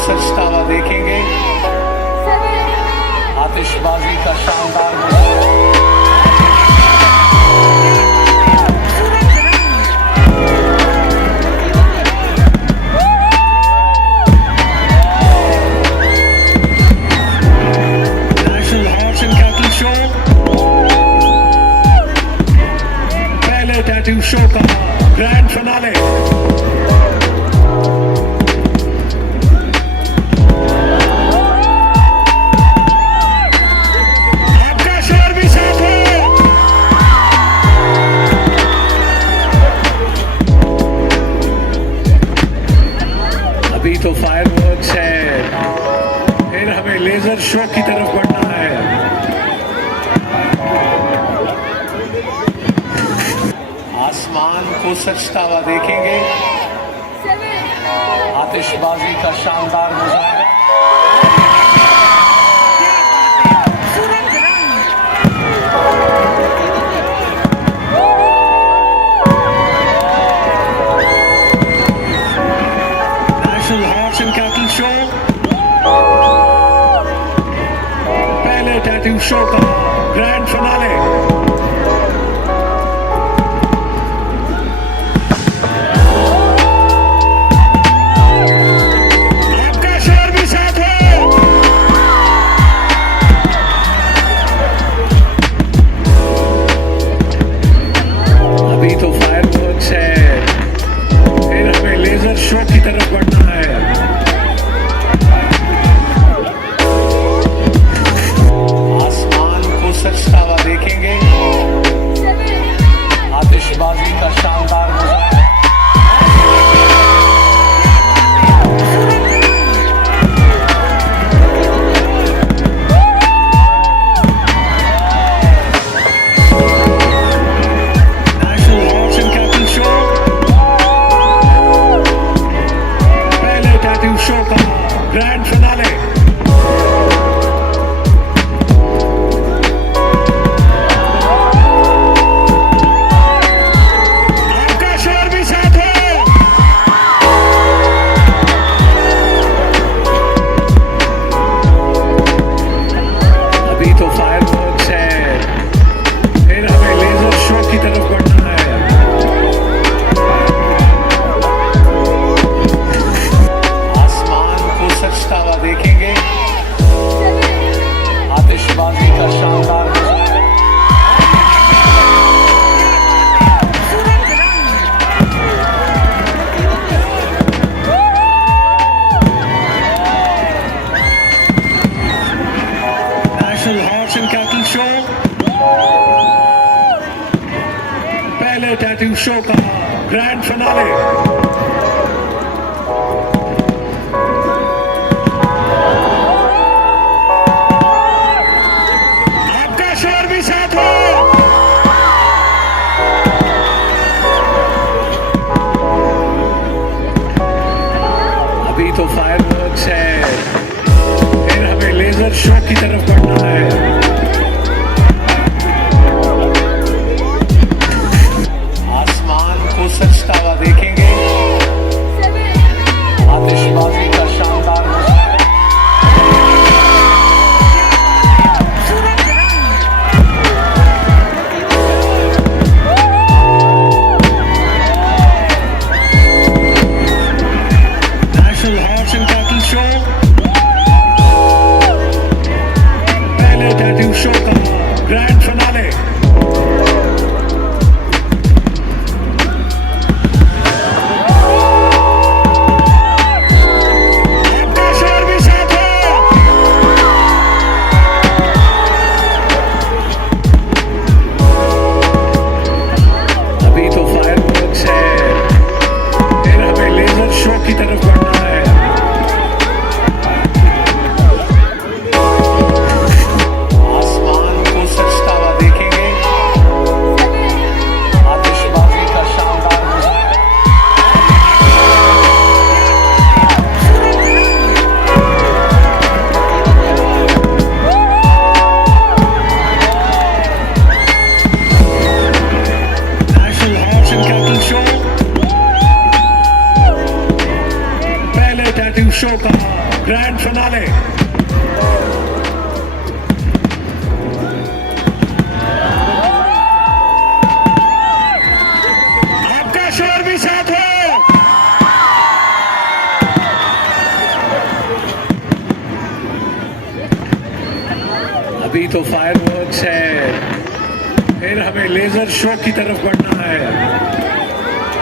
सजता हुआ देखेंगे। आतिशबाजी का शानदार नजारा। टैटू शो का ग्रैंड फिनाले। आपका शोर भी साथ हो। अभी तो फायरवर्क्स है, फिर हमें लेजर शो की तरफ बढ़ना है। आसमान को सजता हुआ देखेंगे। आतिशबाजी का शानदार नजारा। National horse and cattle show, पहले टैटू शो का ग्रैंड फिनाले। शो की तरफ बढ़ना है। आसमान को सजता हुआ देखेंगे। आतिशबाजी का शानदार नजारा। National horse and cattle show, show का ग्रैंड फिनाले। आपका शोर भी साथ हो। अभी तो फायरवर्क्स है, फिर हमें लेजर शो की तरफ बढ़ना है। सजता हुआ देखेंगे। आतिशबाजी का शानदार नजारा। National horse and cattle show, पहले टैटू शो का ग्रैंड फिनाले। अभी तो फायरवर्क्स है, फिर हमें लेजर शो की तरफ बढ़ना है। आसमान को सजता हुआ देखेंगे। आतिशबाजी का शानदार नजारा। हॉर्स एंड कैटल शो, पहले टैटू शो का ग्रैंड फिनाले। आपका शोर भी साथ हो। अभी तो फायरवर्क्स है, फिर हमें लेजर शो की तरफ बढ़ना है। शो का ग्रैंड फिनाले। आपका शोर भी साथ हो। अभी तो फायरवर्क्स है, फिर हमें लेजर शो की तरफ बढ़ना है।